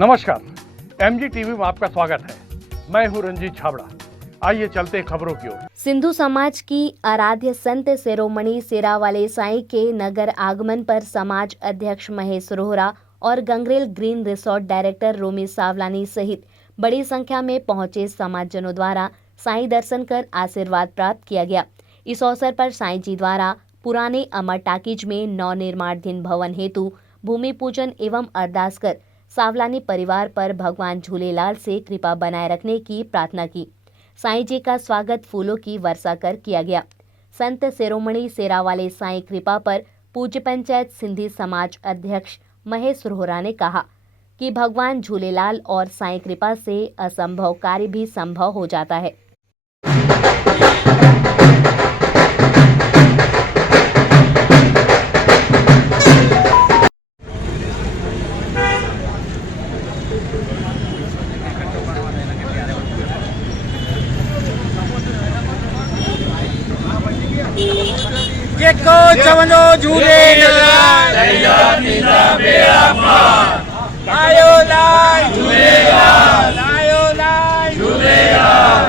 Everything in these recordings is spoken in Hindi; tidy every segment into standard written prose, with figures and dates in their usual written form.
नमस्कार, एमजी टीवी में आपका स्वागत है। मैं हूं रंजीत छाबड़ा। आइए चलते हैं खबरों की ओर। सिंधु समाज की आराध्य संत शिरोमणि शेरावाले साईं के नगर आगमन पर समाज अध्यक्ष महेश रोहरा और गंगरेल ग्रीन रिसोर्ट डायरेक्टर रोमी सावलानी सहित बड़ी संख्या में पहुंचे समाजजनों द्वारा साईं दर्शन कर आशीर्वाद प्राप्त किया गया। इस अवसर पर साईं जी द्वारा पुराने अमर टाकीज में नवनिर्माणाधीन भवन हेतु भूमि पूजन एवं अरदास कर सावलानी परिवार पर भगवान झूलेलाल से कृपा बनाए रखने की प्रार्थना की। साईं जी का स्वागत फूलों की वर्षा कर किया गया। संत शिरोमणि शेरावाले साईं कृपा पर पूज्य पंचायत सिंधी समाज अध्यक्ष महेश रोहरा ने कहा कि भगवान झूलेलाल और साईं कृपा से असंभव कार्य भी संभव हो जाता है। जेको चवंदो झूलेलाल आयो लाल झूलेलाल आयो लाल झूलेलाल।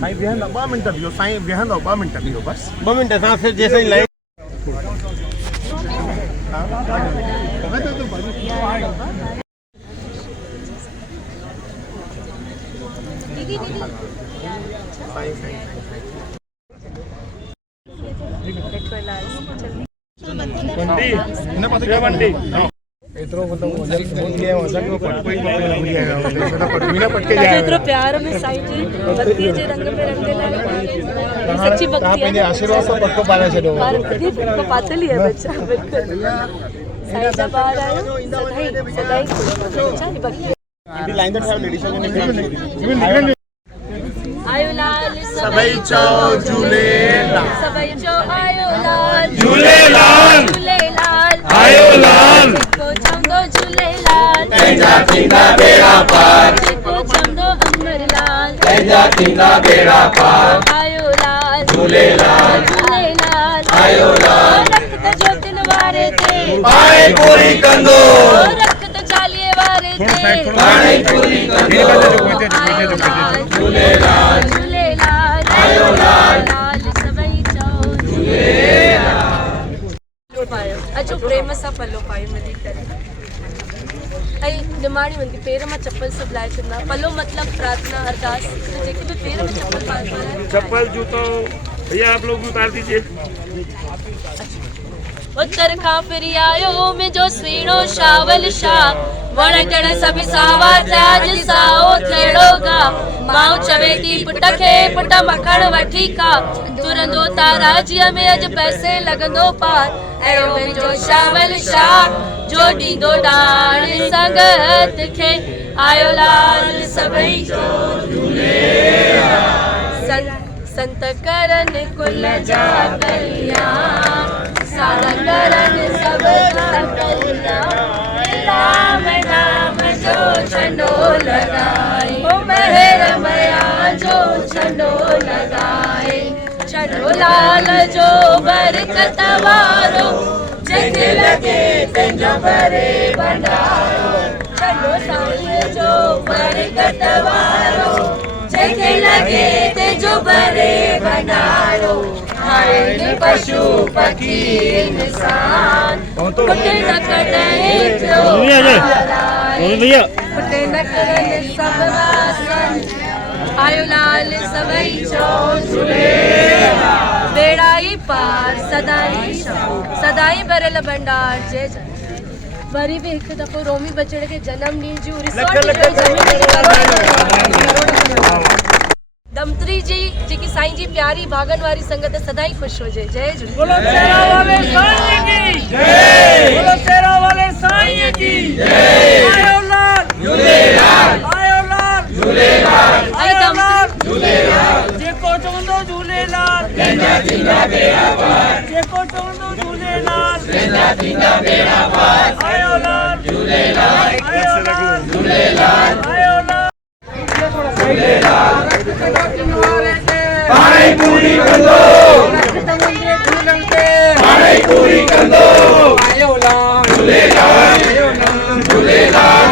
साईं वेहंदो 2 मिनट बीहो साईं वेहंदो 2 मिनट बीहो बस 2 मिनट सां फिर जैसे ही लाइन एतरो मतलब बोल गया वजन को पटकोई बिना पटके जाए एतरो प्यार में साईं जी भक्ति जे रंग में रंगेला सच्ची भक्ति है। आशीर्वाद से पटको पाले छो बार कभी पटको पातली है बच्चा बिल्कुल साईं जा बाहर आयो सदाई अच्छा भक्ति लाइन दैट हैव लेडीज आयो लाल सबई चो झूलेलाल सबई चो आयो लाल झूलेलाल झूलेलाल आयो लाल जेको चंदो झूलेलाल तंहिंजा थींदा बेड़ा पार जेको चंदो अमरलाल तंहिंजा थींदा बेड़ा पार आयो लाल झूलेलाल झूलेलाल आयो लाल रख त ज्योतिन वारे ते पाए पूरी कंदो रख त चालीहे वारे ते पाए पूरी कंदो आयो लाल झूलेलाल झूलेलाल आयो लाल लाल सबई चो पायो अचो प्रेम सां पलो पायो मिली करे ऐं निमाणी वेंदी पेर मां चप्पल सभु लाहे छॾंदा पलो मतिलबु प्रार्थना अरदास त जेके बि पेर में चप्पल पाए चप्पल जूतो भैया आप लोग उतार दीजिए उत्तर खां फिरी आयो मुंहिंजो सुहिणो शावल शाह वण टिण सभु सावा थिया अॼु साओ थियणो गा माउ चवे थी पुट खे पुट मखण वठी खा तुरंदो ताराजीअ में अॼु पैसे लॻंदो पार अहिड़ो मुंहिंजो शावल शाह जो ॾींदो ॾाण संगत खे आयो लाल सभई जो झूलेलाल संत करन कुल जा कल्याण सारा करन सब कल्याण राम नाम जो झंडो लगाए ओ मेहर मया जो झंडो लगाए झंडो लाल जो बरकत वारो जंहिंखे लॻे तंहिंजो भरे भंडारो झंडो साईं जो बरकत वारो जंहिंखे लॻे तंहिंजो भरे भंडारो हाणे पशु पखी इंसान पुटे न कॾहिं थियो पुटे न करनि सभु वासन आयो लाल सबई चो झूलेलाल बेड़ा ई पार सदाई भरियल भंडार जय जय वरी बि हिकु दफ़ो रोमी बचड़े खे जनम ॾींहं जूं रिसोर्ट दमत्री जी जेकी साईं जी प्यारी भागन वारी संगत सदाई ख़ुशि हुजे जय झूलेलाल जेको चवंदो झूलेलाल तंहिंजा थींदा बेड़ा पार जेको चवंदो झूलेलाल तंहिंजा थींदा बेड़ा पार आयो लाल झूलेलाल आयो लाल झूलेलाल आयो लाल पाए पूरी कंदो पाए पूरी कंदो आयो लाल झूलेलाल झूलेलाल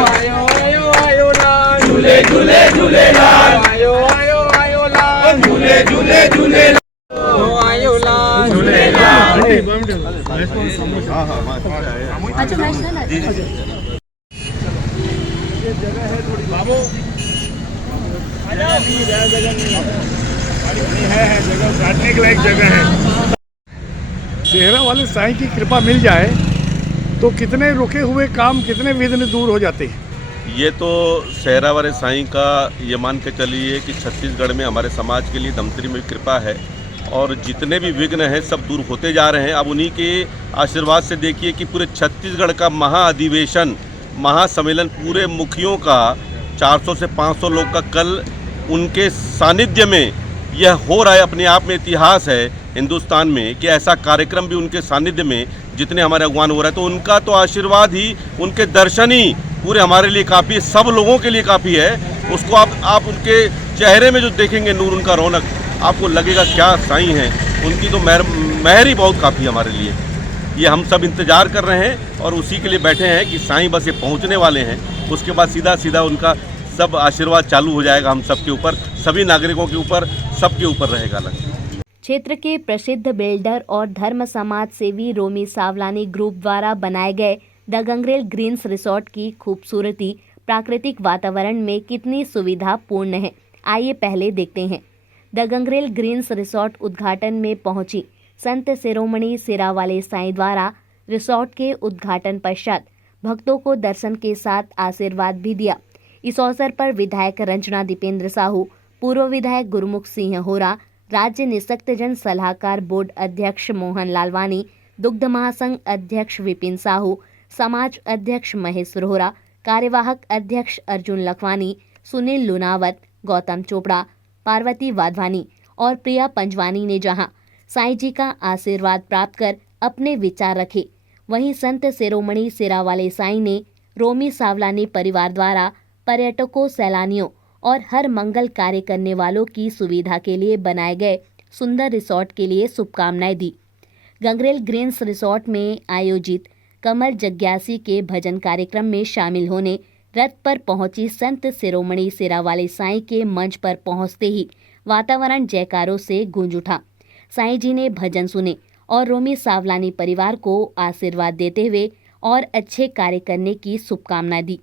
झूले झूले झूलेलाल आयो लाल झूले झूले झूलेलाल आयो लाल झूलेलाल अच्छा मैं जगह काटने के लायक जगह है सेहरा वाले साईं की कृपा मिल जाए तो कितने रुके हुए काम कितने विघ्न दूर हो जाते हैं। ये तो सेहरा वाले साईं का ये मान के चलिए कि छत्तीसगढ़ में हमारे समाज के लिए धमतरी में कृपा है और जितने भी विघ्न हैं सब दूर होते जा रहे हैं। अब उन्हीं के आशीर्वाद से देखिए कि पूरे छत्तीसगढ़ का महाअधिवेशन महासम्मेलन पूरे मुखियों का 400 से 500 लोग का कल उनके सानिध्य में यह हो रहा है। अपने आप में इतिहास है हिंदुस्तान में कि ऐसा कार्यक्रम भी उनके सानिध्य में जितने हमारे अगवान हो रहा है, तो उनका तो आशीर्वाद ही उनके दर्शन ही पूरे हमारे लिए काफ़ी है, सब लोगों के लिए काफ़ी है। उसको आप उनके चेहरे में जो देखेंगे नूर, उनका रौनक, आपको लगेगा क्या साईं हैं। उनकी तो मेहर ही बहुत काफ़ी है हमारे लिए। ये हम सब इंतज़ार कर रहे हैं और उसी के लिए बैठे हैं कि साईं बस ये पहुंचने वाले हैं, उसके बाद सीधा सीधा उनका सब आशीर्वाद चालू हो जाएगा हम सब के ऊपर, सभी नागरिकों के ऊपर, सबके ऊपर रहेगा लग। क्षेत्र के प्रसिद्ध बिल्डर और धर्म समाज सेवी रोमी सावलानी ग्रुप द्वारा बनाए गए द गंगरेल ग्रीन्स रिसोर्ट की खूबसूरती प्राकृतिक वातावरण में कितनी सुविधापूर्ण है, आइए पहले देखते हैं। द गंगरेल ग्रीन्स रिसोर्ट उद्घाटन में पहुंची संत शिरोमणि सिरावाले साईं द्वारा रिसोर्ट के उद्घाटन पश्चात भक्तों को दर्शन के साथ आशीर्वाद भी दिया। इस अवसर पर विधायक रंजना दीपेंद्र साहू, पूर्व विधायक गुरमुख सिंह होरा, राज्य निःशक्तजन सलाहकार बोर्ड अध्यक्ष मोहन लालवानी, दुग्ध महासंघ अध्यक्ष विपिन साहू, समाज अध्यक्ष महेश रोहरा, कार्यवाहक अध्यक्ष अर्जुन लखवानी, सुनील लुनावत, गौतम चोपड़ा, पार्वती वाधवानी और प्रिया पंजवानी ने जहां साईं जी का आशीर्वाद प्राप्त कर अपने विचार रखे, वहीं संत शिरोमणि सिरावाले साईं ने रोमी सावलानी परिवार द्वारा पर्यटकों, सैलानियों और हर मंगल कार्य करने वालों की सुविधा के लिए बनाए गए सुंदर रिसोर्ट के लिए शुभकामनाएं दी। गंगरेल ग्रीन्स रिसोर्ट में आयोजित कमल जग्यासी के भजन कार्यक्रम में शामिल होने रथ पर पहुंची संत शिरोमणि सिरावाले साईं के मंच पर पहुंचते ही वातावरण जयकारों से गूंज उठा। साईं जी ने भजन सुने और रोमी सावलानी परिवार को आशीर्वाद देते हुए और अच्छे कार्य करने की शुभकामनाएं दी।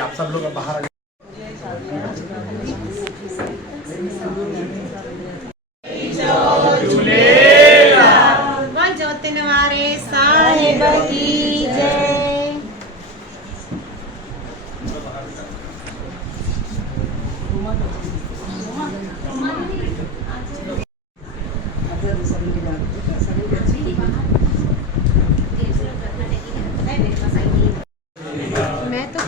आप सब लोग अब बाहर आ ज्योतिनवारे साहिब की जय। मैं तो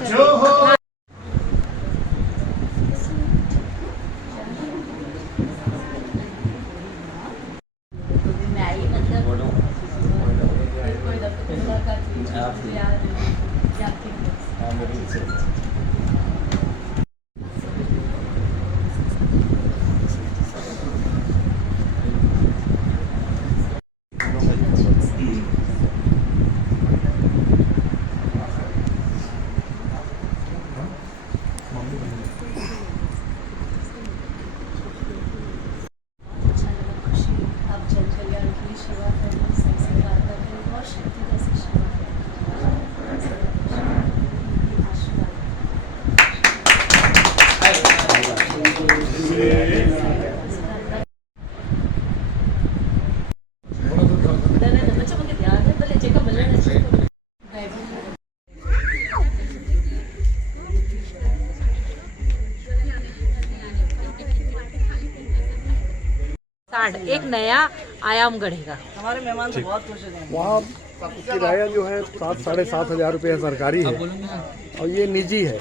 एक नया आयाम गढ़ेगा। वहाँ किराया जो है 7,500 रुपये सरकारी है और ये निजी है,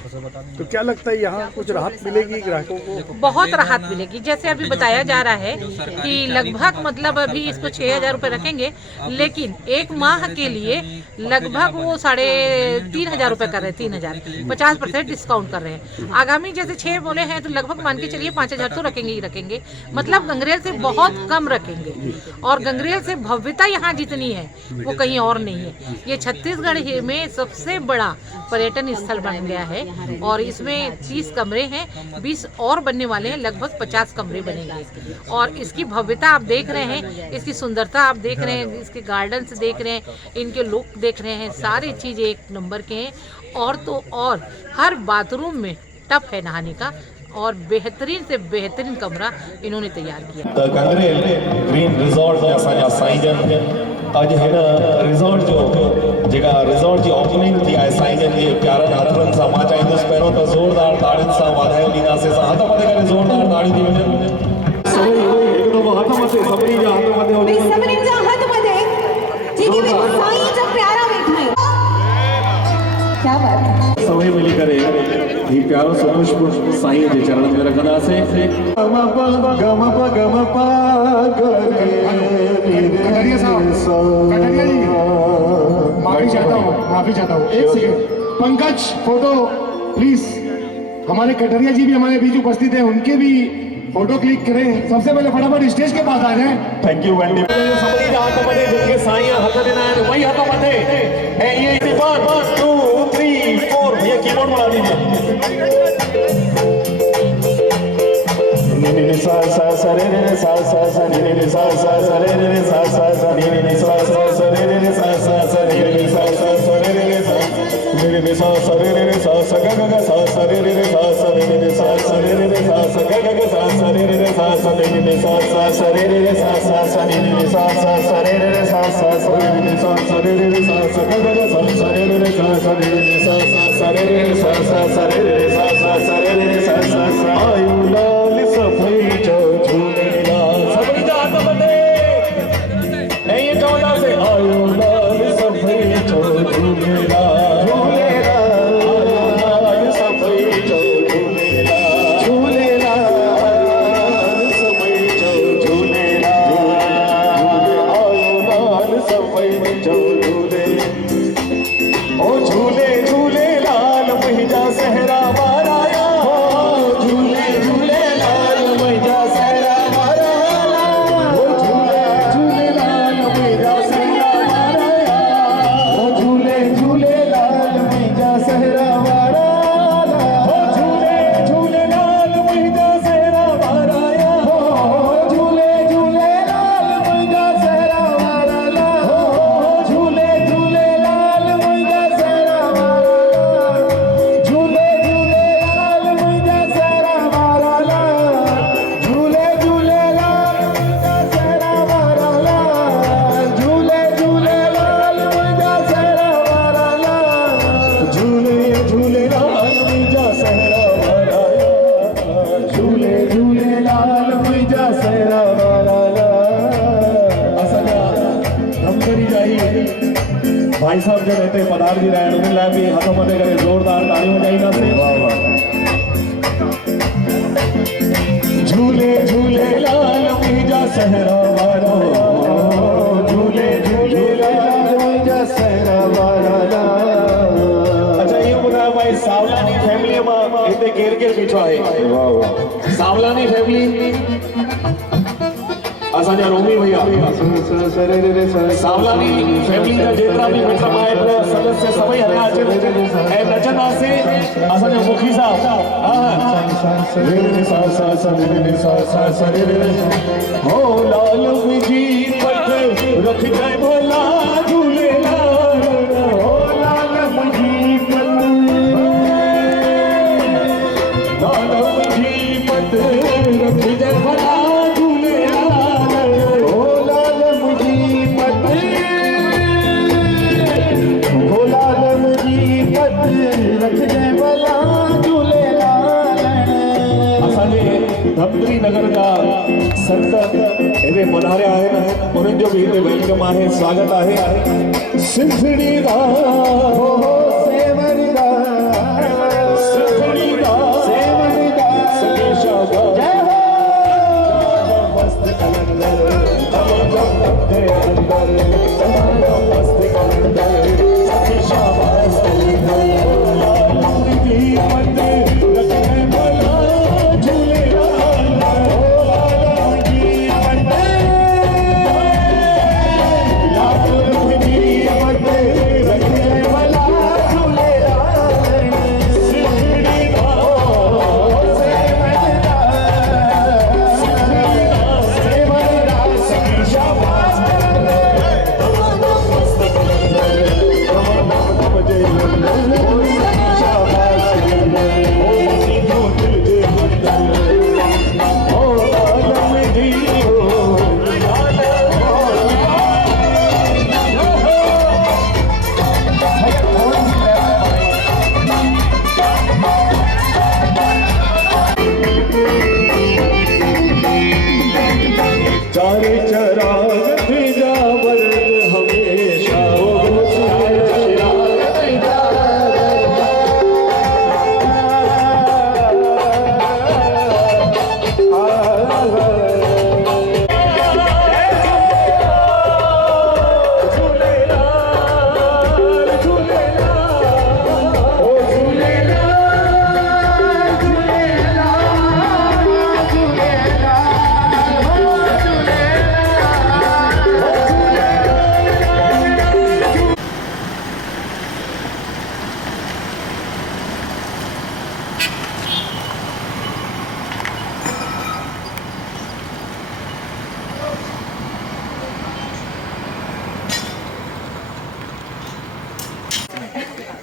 तो क्या लगता है यहाँ कुछ राहत मिलेगी ग्राहकों को? बहुत राहत मिलेगी। जैसे अभी बताया जा रहा है कि लगभग मतलब अभी इसको 6,000 रुपये रखेंगे, लेकिन एक माह के लिए लगभग वो 3,500 रुपये कर रहे हैं। 3,000 50% डिस्काउंट कर रहे हैं। आगामी जैसे 6 बोले हैं तो लगभग मान के चलिए 5,000 तो रखेंगे ही रखेंगे, मतलब गंगरेल से बहुत कम रखेंगे। और गंगरेल से भव्यता यहाँ जितनी है वो कहीं और नहीं है। ये छत्तीसगढ़ में सबसे बड़ा पर्यटन स्थल बन गया है और इसमें 30 कमरे हैं, 20 और बनने वाले हैं, लगभग 50 कमरे बनेंगे। और इसकी भव्यता आप देख रहे हैं, इसकी सुंदरता आप देख रहे हैं, इसके गार्डन्स देख रहे हैं, इनके लुक देख रहे हैं, सारी चीज़ एक नंबर के हैं। और तो और हर बाथरूम में टब है नहाने का और बेहतरीन से बेहतरीन कमरा इन्होंने तैयार किया। गंगरेल ग्रीन रिजॉर्ट में असांजा साईंजन अज हिन रिजॉर्ट जो जेका रिजॉर्ट जी ओपनिंग थी आहे साईंजन जे प्यारनि हथनि सां। मां चाहींदुसि पहिरियों त ज़ोरदार ताड़ियुनि सां वाधायूं ॾींदासीं। असां हथ मथे करे ज़ोरदार ताड़ियूं थी वञनि। हिकु दफ़ो हथ मथे, सभिनी जा हथ मथे, सभिनी जा हथ मथे जेके बि साईं जा प्यारा वेठा आहिनि। क्या बात है। सभई मिली करे ही प्यारो सो पुष्प साईं जे चरणनि में रखंदासीं। कटरिया साहब, कटरिया जी माफी चाहता हूँ, एक सेकंड। Pankaj photo please. हमारे कटरिया जी भी हमारे बीच उपस्थित है, उनके भी फोटो क्लिक करें। सबसे पहले फटाफट स्टेज के पास आ जाए। Thank you Wendy. सभी हाथ मथे जिनके साईं हथ ॾिना आहिनि वही हथ मथे। ऐं ये 1 2 3 4 भैया कीबोर्ड बढ़ा दीजिए। नी सा सा सा रे रे सा सा सा नी रे सा सा सा रे रे सा सा सा नी रे सा सा सा रे रे सा सा सा नी रे सा सा सा रे रे सा नी रे सा सा रे रे सा सा ग ग ग सा सा रे रे सा सा नी रे सा सा रे रे सा सा ग ग ग सा सा रे रे सा सा नी रे सा सा सा रे रे सा सा सा नी रे सा सा सा रे रे सा सा सा नी रे सा सा रे रे सा सा ग ग ग सा सा रे रे सा सा नी रे सा सा सा रे रे सा सा सा रे रे सा सा सा रे रे सा सा सा आयु लाल सफाई जो झूलेला सभी जात बदे नहीं ये चौदा से आयु लाल सफाई जो झूलेला झूलेला आयु सफाई जो झूलेला झूलेला सफाई जो झूलेला आयु लाल सफाई जो झूले ओ झूले झूले लाल महिजा सहरा वाराया झूले झूले लाल महिजा सहरा वाराया झूले झूले लाल महिजा सहरा वाराया झूले झूले लाल महिजा सहरा वाराया झूले झूले लाल महिजा सहरा वाराया झूले झूले लाल महिजा सहरा वाराया झूले झूले लाल महिजा सहरा वाराया झूले जे रहते पधार जी रहे उन लाइ बि हथ मथे करे ज़ोरदार ताड़ियूं वॼाईंदासीं। वाह वाह। झूले झूले लाल मुंहिंजा सहरा वारा, झूले झूले लाल मुंहिंजा सहरा वारा। अच्छा इहो ॿुधायो भाई सावलानी फैमिली मां हिते केरु केरु बीठो आहे? वाह वाह। सावलानी फैमिली असांजा रोमी भैया, सावलानी फैमिली जा जेतिरा बि मिट माइट सदस्य सभई हलिया अचनि ऐं नचंदासीं। असांजो मुखी साहब हो लाल मुंहिंजी पट रखजांइ भला झूलेलाल, हो लाल मुंहिंजी पट, लाल मुंहिंजी पट रखजांइ भला धमतरी नगर का संत हिते पधारिया आहिनि, उन्हनि जो बि हिते वेलकम आहे, स्वागत आहे। सिंधड़ी दा हो सेवरी दा, सिंधड़ी दा सेवरी दा, सकेशा दा जय हो। मस्त कलंदर तमाम के अंदर, तमाम मस्त कलंदर सकेशा मस्त कलंदर। मुर्गी पते रखने वाला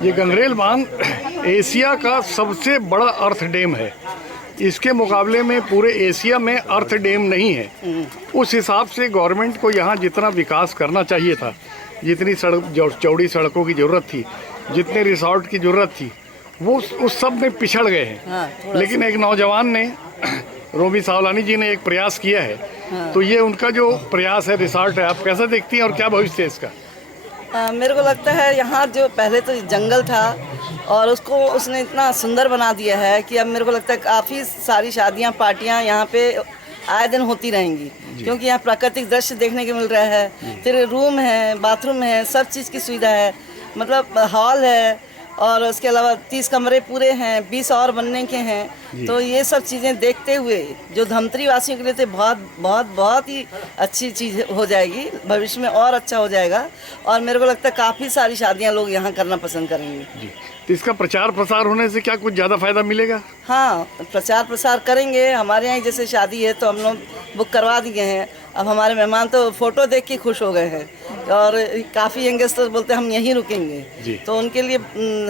ये गंगरेल बांध एशिया का सबसे बड़ा अर्थ डैम है। इसके मुकाबले में पूरे एशिया में अर्थ डैम नहीं है। उस हिसाब से गवर्नमेंट को यहाँ जितना विकास करना चाहिए था, जितनी चौड़ी सड़कों की ज़रूरत थी, जितने रिसोर्ट की ज़रूरत थी, वो उस सब में पिछड़ गए हैं। लेकिन एक नौजवान ने रोमी सावलानी जी ने एक प्रयास किया है, तो ये उनका जो प्रयास है, रिसोर्ट है, आप कैसा देखती हैं और क्या भविष्य है इसका? मेरे को लगता है यहाँ जो पहले तो जंगल था और उसको उसने इतना सुंदर बना दिया है कि अब मेरे को लगता है काफ़ी सारी शादियाँ पार्टियाँ यहाँ पे आए दिन होती रहेंगी, क्योंकि यहाँ प्राकृतिक दृश्य देखने को मिल रहा है। फिर रूम है, बाथरूम है, सब चीज़ की सुविधा है, मतलब हॉल है और उसके अलावा 30 कमरे पूरे हैं, 20 और बनने के हैं। तो ये सब चीज़ें देखते हुए जो धमतरी वासियों के लिए तो बहुत ही अच्छी चीज़ हो जाएगी, भविष्य में और अच्छा हो जाएगा। और मेरे को लगता है काफ़ी सारी शादियां लोग यहाँ करना पसंद करेंगे जी। तो इसका प्रचार प्रसार होने से क्या कुछ ज़्यादा फायदा मिलेगा? हाँ, प्रचार प्रसार करेंगे। हमारे यहाँ जैसे शादी है तो हम लोग बुक करवा दिए हैं। अब हमारे मेहमान तो फ़ोटो देख के खुश हो गए हैं और काफ़ी यंगस्टर्स बोलते हैं हम यहीं रुकेंगे, तो उनके लिए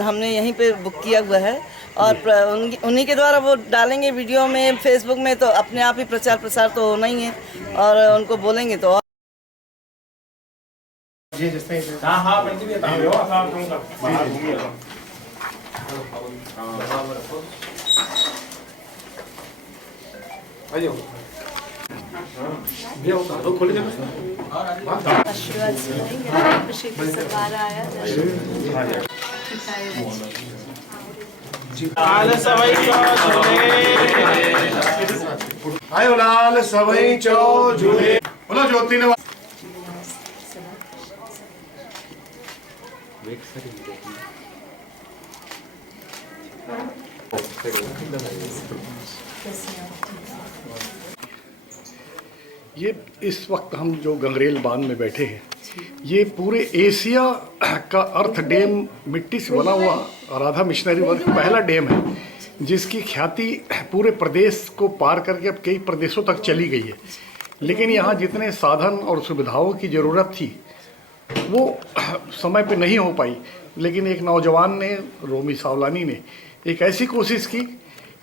हमने यहीं पे बुक किया हुआ है और उन्हीं के द्वारा वो डालेंगे वीडियो में, फेसबुक में, तो अपने आप ही प्रचार प्रसार तो होना ही है और उनको बोलेंगे तो और आशीर्वाद से रहेंगे अभिषेक सरकार आया आयो लाल सवई चो झूले बोलो ज्योति ने ये इस वक्त हम जो गंगरेल बांध में बैठे हैं, ये पूरे एशिया का अर्थ डैम मिट्टी से बना हुआ राधा मिशनरी वर्क पहला डैम है, जिसकी ख्याति पूरे प्रदेश को पार करके अब कई प्रदेशों तक चली गई है। लेकिन यहाँ जितने साधन और सुविधाओं की ज़रूरत थी वो समय पे नहीं हो पाई। लेकिन एक नौजवान ने, रोमी सावलानी ने, एक ऐसी कोशिश की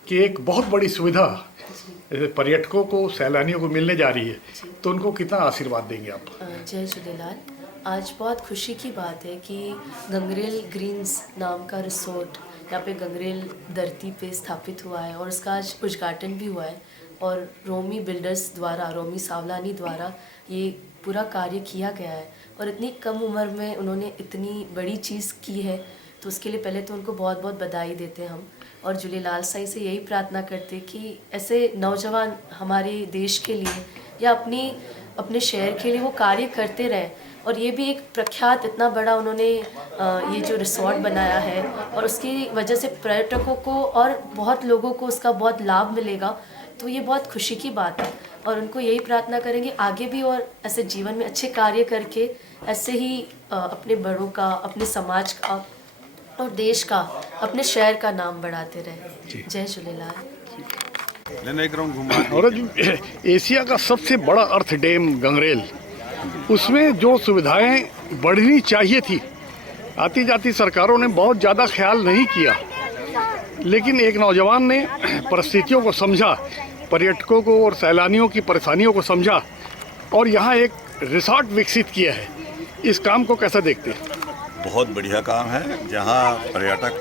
कि एक बहुत बड़ी सुविधा पर्यटकों को, सैलानियों को मिलने जा रही है, तो उनको कितना आशीर्वाद देंगे आप? जय झूलेलाल। आज बहुत खुशी की बात है कि गंगरेल ग्रीन्स नाम का रिसोर्ट यहाँ पे गंगरेल धरती पे स्थापित हुआ है और उसका आज उद्घाटन भी हुआ है। और रोमी बिल्डर्स द्वारा, रोमी सावलानी द्वारा ये पूरा कार्य किया गया है और इतनी कम उम्र में उन्होंने इतनी बड़ी चीज़ की है, तो उसके लिए पहले तो उनको बहुत बहुत बधाई देते हैं हम। और झूलेलाल साईं से यही प्रार्थना करते कि ऐसे नौजवान हमारे देश के लिए या अपने शहर के लिए वो कार्य करते रहें। और ये भी एक प्रख्यात इतना बड़ा उन्होंने ये जो रिसोर्ट बनाया है और उसकी वजह से पर्यटकों को और बहुत लोगों को उसका बहुत लाभ मिलेगा, तो ये बहुत खुशी की बात है। और उनको यही प्रार्थना करेंगे आगे भी और ऐसे जीवन में अच्छे कार्य करके ऐसे ही अपने बड़ों का, अपने समाज का और देश का, अपने शहर का नाम बढ़ाते रहे। जय झूलेलाल। और एशिया का सबसे बड़ा अर्थ डैम गंगरेल, उसमें जो सुविधाएं बढ़नी चाहिए थी, आती जाती सरकारों ने बहुत ज़्यादा ख्याल नहीं किया। लेकिन एक नौजवान ने परिस्थितियों को समझा, पर्यटकों को और सैलानियों की परेशानियों को समझा और यहाँ एक रिसोर्ट विकसित किया है। इस काम को कैसा देखते हैं? बहुत बढ़िया काम है। जहाँ पर्यटक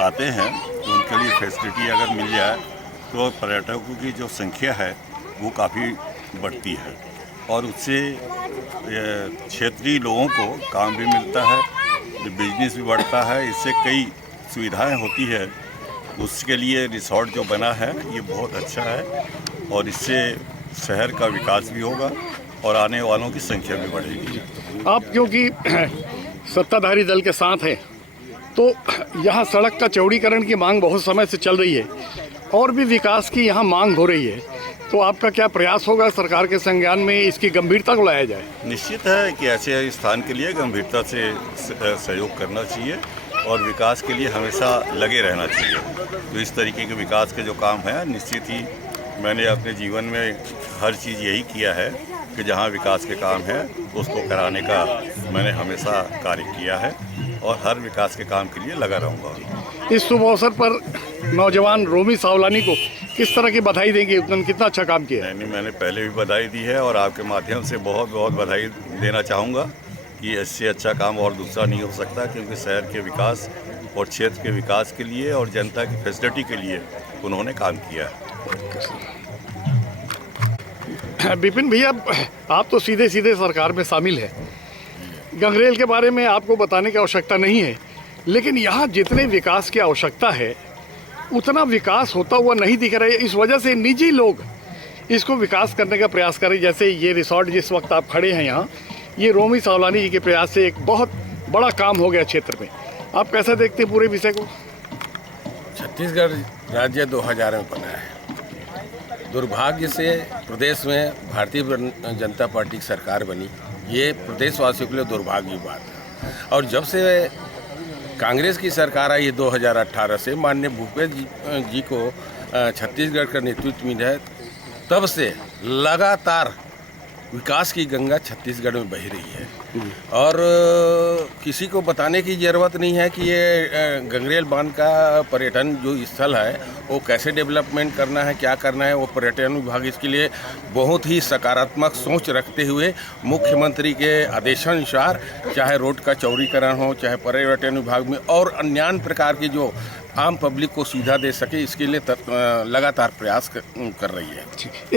आते हैं उनके लिए फैसिलिटी अगर मिल जाए तो पर्यटकों की जो संख्या है वो काफ़ी बढ़ती है और उससे क्षेत्रीय लोगों को काम भी मिलता है, बिजनेस भी बढ़ता है, इससे कई सुविधाएं होती है। उसके लिए रिसोर्ट जो बना है ये बहुत अच्छा है और इससे शहर का विकास भी होगा और आने वालों की संख्या भी बढ़ेगी। आप क्योंकि सत्ताधारी दल के साथ हैं, तो यहाँ सड़क का चौड़ीकरण की मांग बहुत समय से चल रही है और भी विकास की यहाँ मांग हो रही है, तो आपका क्या प्रयास होगा सरकार के संज्ञान में इसकी गंभीरता को लाया जाए? निश्चित है कि ऐसे स्थान के लिए गंभीरता से सहयोग करना चाहिए और विकास के लिए हमेशा लगे रहना चाहिए। तो इस तरीके के विकास के जो काम है, निश्चित ही मैंने अपने जीवन में हर चीज़ यही किया है कि जहाँ विकास के काम है उसको कराने का मैंने हमेशा कार्य किया है और हर विकास के काम के लिए लगा रहूँगा। इस शुभ अवसर पर नौजवान रोमी सावलानी को किस तरह की बधाई देंगे? उन्होंने कितना अच्छा काम किया है? नहीं, मैंने पहले भी बधाई दी है और आपके माध्यम से बहुत बहुत बधाई देना चाहूँगा कि इससे अच्छा काम और दूसरा नहीं हो सकता, क्योंकि शहर के विकास और क्षेत्र के विकास के लिए और जनता की फैसिलिटी के लिए उन्होंने काम किया है। विपिन भैया, आप तो सीधे सीधे सरकार में शामिल हैं। गंगरेल के बारे में आपको बताने की आवश्यकता नहीं है, लेकिन यहाँ जितने विकास की आवश्यकता है उतना विकास होता हुआ नहीं दिख रहा है। इस वजह से निजी लोग इसको विकास करने का प्रयास करें। जैसे ये रिसोर्ट जिस वक्त आप खड़े हैं यहाँ, ये रोमी सावलानी जी के प्रयास से एक बहुत बड़ा काम हो गया क्षेत्र में। आप कैसा देखते हैं पूरे विषय को? छत्तीसगढ़ राज्य 2000 में बना है। दुर्भाग्य से प्रदेश में भारतीय जनता पार्टी की सरकार बनी, ये प्रदेशवासियों के लिए दुर्भाग्य की बात है। और जब से कांग्रेस की सरकार आई 2018 से, माननीय भूपेश जी को छत्तीसगढ़ का नेतृत्व मिला है, तब से लगातार विकास की गंगा छत्तीसगढ़ में बह रही है। और किसी को बताने की ज़रूरत नहीं है कि ये गंगरेल बांध का पर्यटन जो स्थल है वो कैसे डेवलपमेंट करना है, क्या करना है। वो पर्यटन विभाग इसके लिए बहुत ही सकारात्मक सोच रखते हुए मुख्यमंत्री के आदेशानुसार, चाहे रोड का चौड़ीकरण हो, चाहे पर्यटन विभाग में और अन्य प्रकार की जो आम पब्लिक को सुविधा दे सके, इसके लिए लगातार प्रयास कर रही है।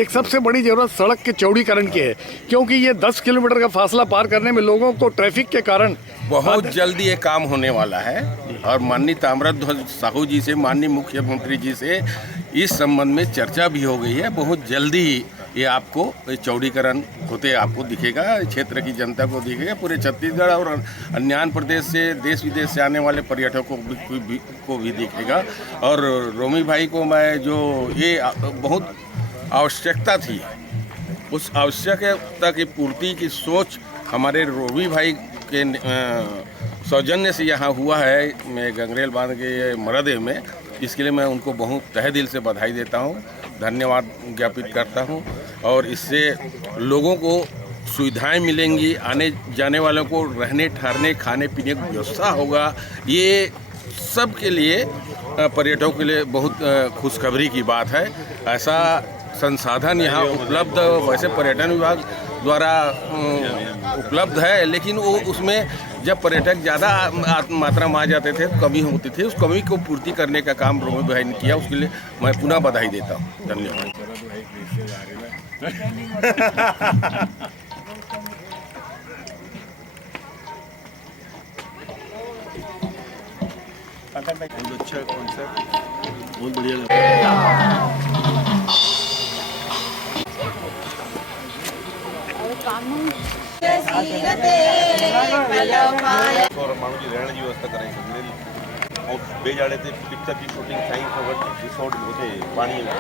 एक सबसे बड़ी जरूरत सड़क के चौड़ीकरण की है, क्योंकि ये 10 किलोमीटर का फासला पार करने में लोगों को ट्रैफिक के कारण बहुत जल्दी ये काम होने वाला है और माननीय ताम्रध्वज साहू जी से, माननीय मुख्यमंत्री जी से इस संबंध में चर्चा भी हो गई है। बहुत जल्दी ये आपको चौड़ीकरण होते आपको दिखेगा, क्षेत्र की जनता को दिखेगा, पूरे छत्तीसगढ़ और अन्य प्रदेश से, देश विदेश से आने वाले पर्यटकों को भी दिखेगा। और रोमी भाई को मैं जो ये बहुत आवश्यकता थी, उस आवश्यकता की पूर्ति की सोच हमारे रोमी भाई के सौजन्य से यहाँ हुआ है मैं गंगरेल बांध के मरदेव में। इसके लिए मैं उनको बहुत तहे दिल से बधाई देता हूँ, धन्यवाद ज्ञापित करता हूँ। और इससे लोगों को सुविधाएं मिलेंगी, आने जाने वालों को रहने ठहरने खाने पीने की व्यवस्था होगा। ये सब के लिए पर्यटकों के लिए बहुत खुशखबरी की बात है। ऐसा संसाधन यहाँ उपलब्ध वैसे पर्यटन विभाग द्वारा उपलब्ध है, लेकिन वो उसमें जब पर्यटक ज़्यादा मात्रा में आ जाते थे तो कमी होती थी। उस कमी को पूर्ति करने का काम रोमी भाई ने किया, उसके लिए मैं पुनः बधाई देता हूँ। धन्यवाद। बहुत अच्छा कॉन्सेप्ट, बहुत बढ़िया लगा। और माण्हू जी रहण जी व्यवस्था कराई गंगरेल और बेजाड़े ते पिक्चर की शूटिंग साईं खां वटि रिसोर्ट हुते पाणीअ में।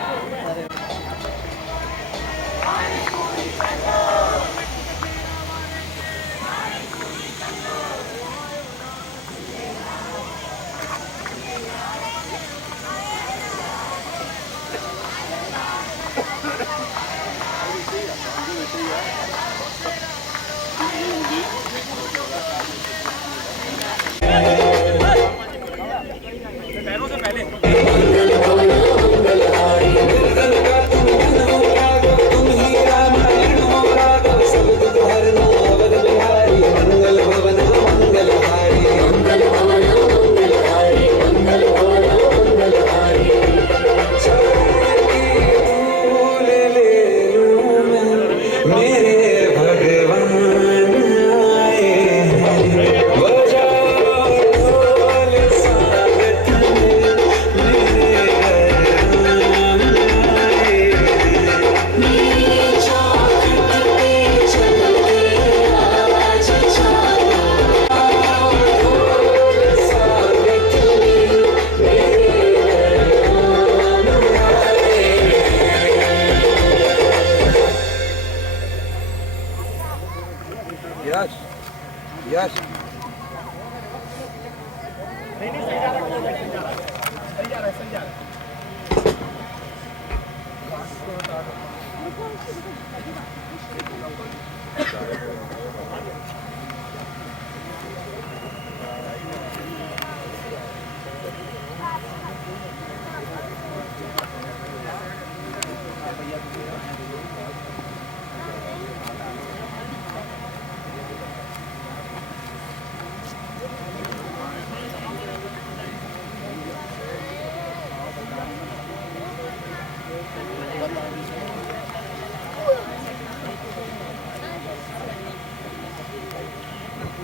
यस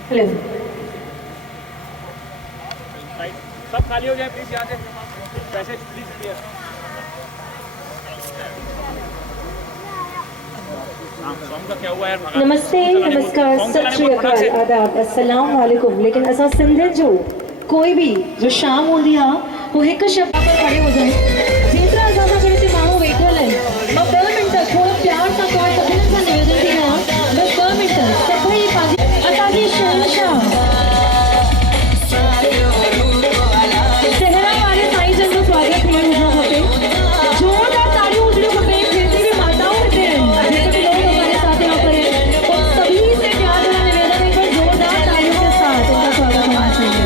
हेलो, सब खाली हो जाए प्लीज, यहाँ से पैसे प्लीज क्लियर। नमस्ते, नमस्कार, सत श्री अकाल, आदाब, अस्सलाम वालेकुम। लेकिन असां सिंधियुनि जो कोई भी जो शाम हूंदी आहे वो हिकु शब्द पर खड़े हो जाए। जेतिरा असां सां गॾु माण्हू वेठल आहिनि, मां 2 मिंट थोरो प्यार सां तव्हां सभिनीनि सां निवेदन थी कयां, बस 2 मिंट सभई पंहिंजी असांजी शहंशाह सहरा वारे साईं जन जो स्वागत थियणु हुजणु खपे। जोरदार तालियूं हुजणियूं खपे। जेतिरी भी माताऊं हिते आहिनि, जेके भी लोग हमारे साथ यहाँ पर हैं, उन सभी से प्यार भरा निवेदन है कि जोरदार तालियों के साथ उनका स्वागत होना चाहिए।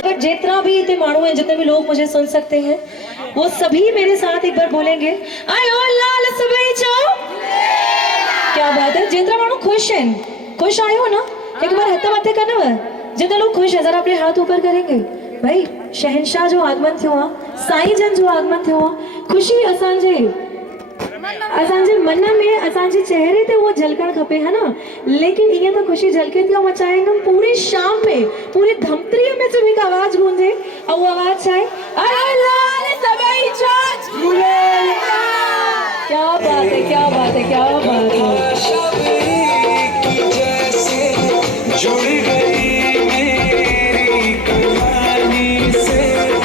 अगर जितना भी इतने माण्हू हैं, जितने भी लोग मुझे सुन सकते हैं, वो सभी मेरे साथ एक बार बोलेंगे, आयो लाल सबई चओ। क्या बात है। जितना माण्हू खुश हैं, खुश आयो ना, एक बार हथ मथे करना। जितने लोग खुश हैं जरा अपने हाथ ऊपर करेंगे भाई। शहनशाह जो आगमन थियो आहे, साईं जन जो आगमन थियो आहे, ख़ुशी असांजे मन में, असांजे चेहरे ते वो झलकण खपे, है ना। लेकिन ईअं तो खुशी झलके थी, मां चाहींदमि पूरी शाम में, पूरी धमतरीअ में सिर्फ हिकु आवाज़ गूंजे, और वो आवाज़ छा आहे? क्या बात है, क्या बात है, क्या बात है। जुड़ी गई मेरी कहानी से,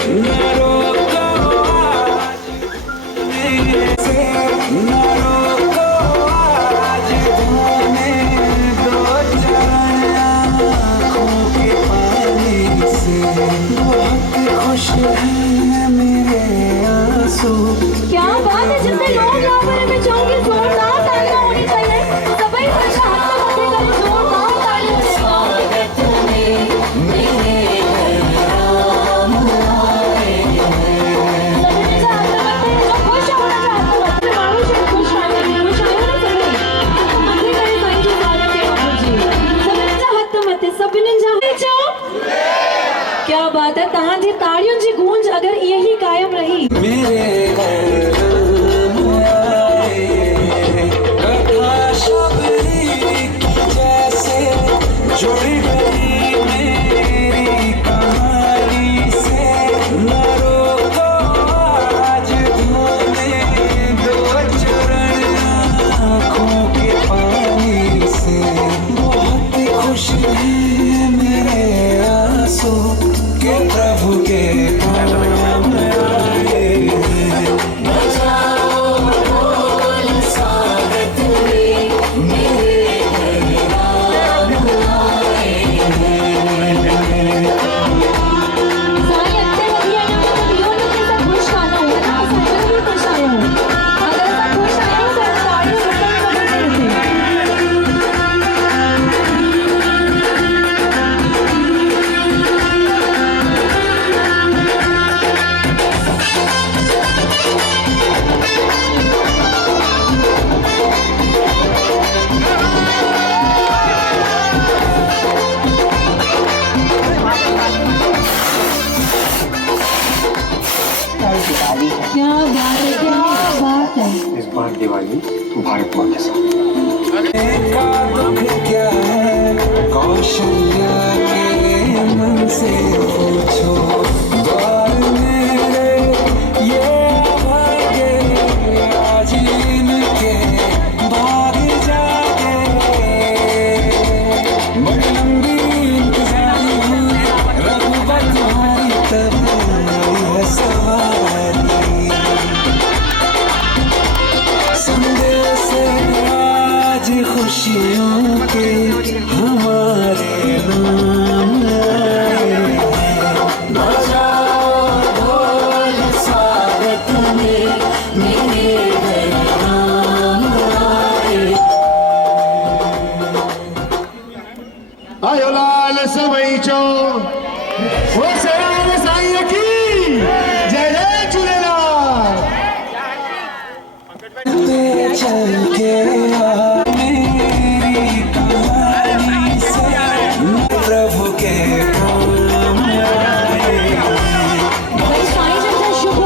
न रोको न रोको आज धोने दो चरण आँखों के पानी से, बहुत खुश हैं मेरे आंसू। क्या बात है, जितने लोग यहाँ पर हैं, मैं चाहूंगी जोरदार तालियां होनी चाहिए, सभी बच्चा हाथ में करें, जोरदार तालियां। क्या बात है, तहांजी ताड़ियुनि जी गूंज अगर यही कायम रही। जुड़ी गई मेरी कहानी से, न रोको आज धोने दो चरण आँखों के पानी से, बहुत खुश हैं मेरे आंसू के प्रभु के काम आए हैं। बजाओ ढोल स्वागत में मेरे क्या बात है, क्या बात है। इस बार दिवाली भारत माँ के साथ। क्या है कौशल्या के मन से पूछो, द्वार मेरे ये भागे आज इनके भाग जागे, बड़ी लंबी इंतजारी रघुबर तुम्हारी तब है सवारी, संदेश आज खुशियों के हमारे नाम आए, बजाओ ढोल स्वागत में मेरे घर नाम आए। आयो लाल सवैचो, वो सराय साईं की जय जय झूलेलाल। चल के मेरी कहानी से, प्रभु के काम आए। भाई साईं जन का शुभ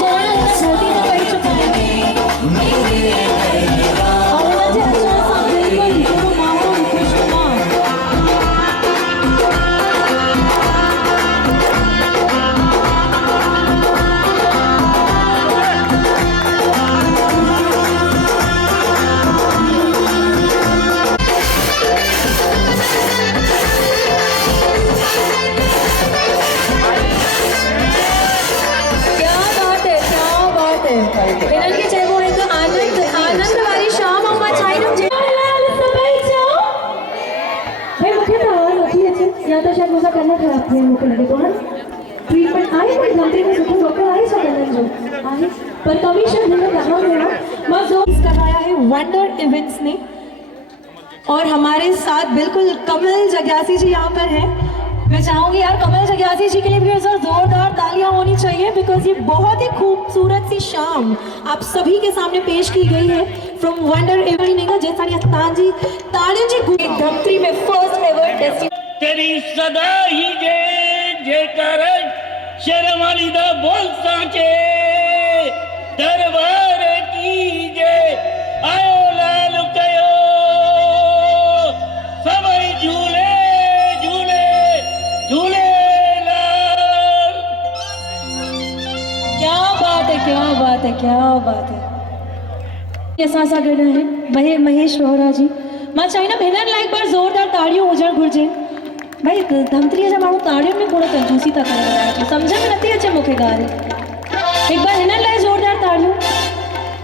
चरण धरती में पड़ चुका है, और उनजे अचण सां बिल्कुल पूरो माहौल खुशनुमा। इन्हनि खे चइबो आहे त आनंद वारी शाम, ऐं मां चाहींदमि भाई मूंखे त आवाज़ नथी अचे, या त शायदि मुंहिंजा कन ख़राब थी विया, मूंखे लॻे थो। हाणे ट्रीटमेंट आहे, कोई धमतरी में सुठो डॉक्टर आहे छा कननि जो आहे, पर कमीशन हिन कहा हुआ मां ज़ोर कराया है वंडर इवेंट्स ने, और हमारे साथ बिल्कुल कमल जग्यासी जी यहाँ पर है। मैं चाहूंगी यार कमल जग्यासी जी के लिए भी जोरदार तालियां होनी चाहिए, बिकॉज ये बहुत ही खूबसूरत सी शाम आप सभी के सामने पेश की गई है फ्रॉम वंडर एवरी नेगा जैसानी तांजी तालियों जी गुड धमतरी में फर्स्ट एवर डेस्टिनेशन तेरी सदा ही जे कर शर्म वाली दा बोल सांचे दरबार कीजे आयो लाल कयो सबई झूले झूले झूले लाल। क्या बात है, क्या बात है, क्या बात है। ये सासा गढ़ है महेश रोहरा जी। मां चाहिए ना भेनर लाइक बार जोरदार ताड़ियों हुजण घुर्जे। भाई धमतरी जा माण्हू ताड़ियों में थोड़ा कंजूसी था करे, समझ में नथी अचे मूंखे ॻाल्हि। एक बार हिननि लाइ जोरदार ताड़ियों।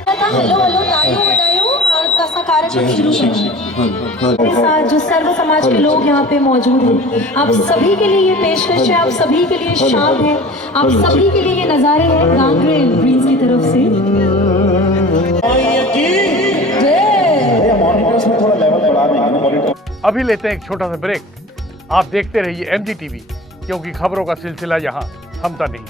हलो हलो ताड़ियों वॼायो और असां कार्यक्रम शुरू करें। साथ जो सर्व समाज के लोग यहाँ पे मौजूद हैं, आप सभी के लिए ये पेशकश है, आप सभी के लिए शाम है, आप सभी के लिए ये नज़ारे हैं गांग्रेल ग्रीन्स की तरफ से। अभी लेते हैं एक छोटा सा ब्रेक। आप देखते रहिए MG TV, क्योंकि खबरों का सिलसिला यहाँ थमता नहीं।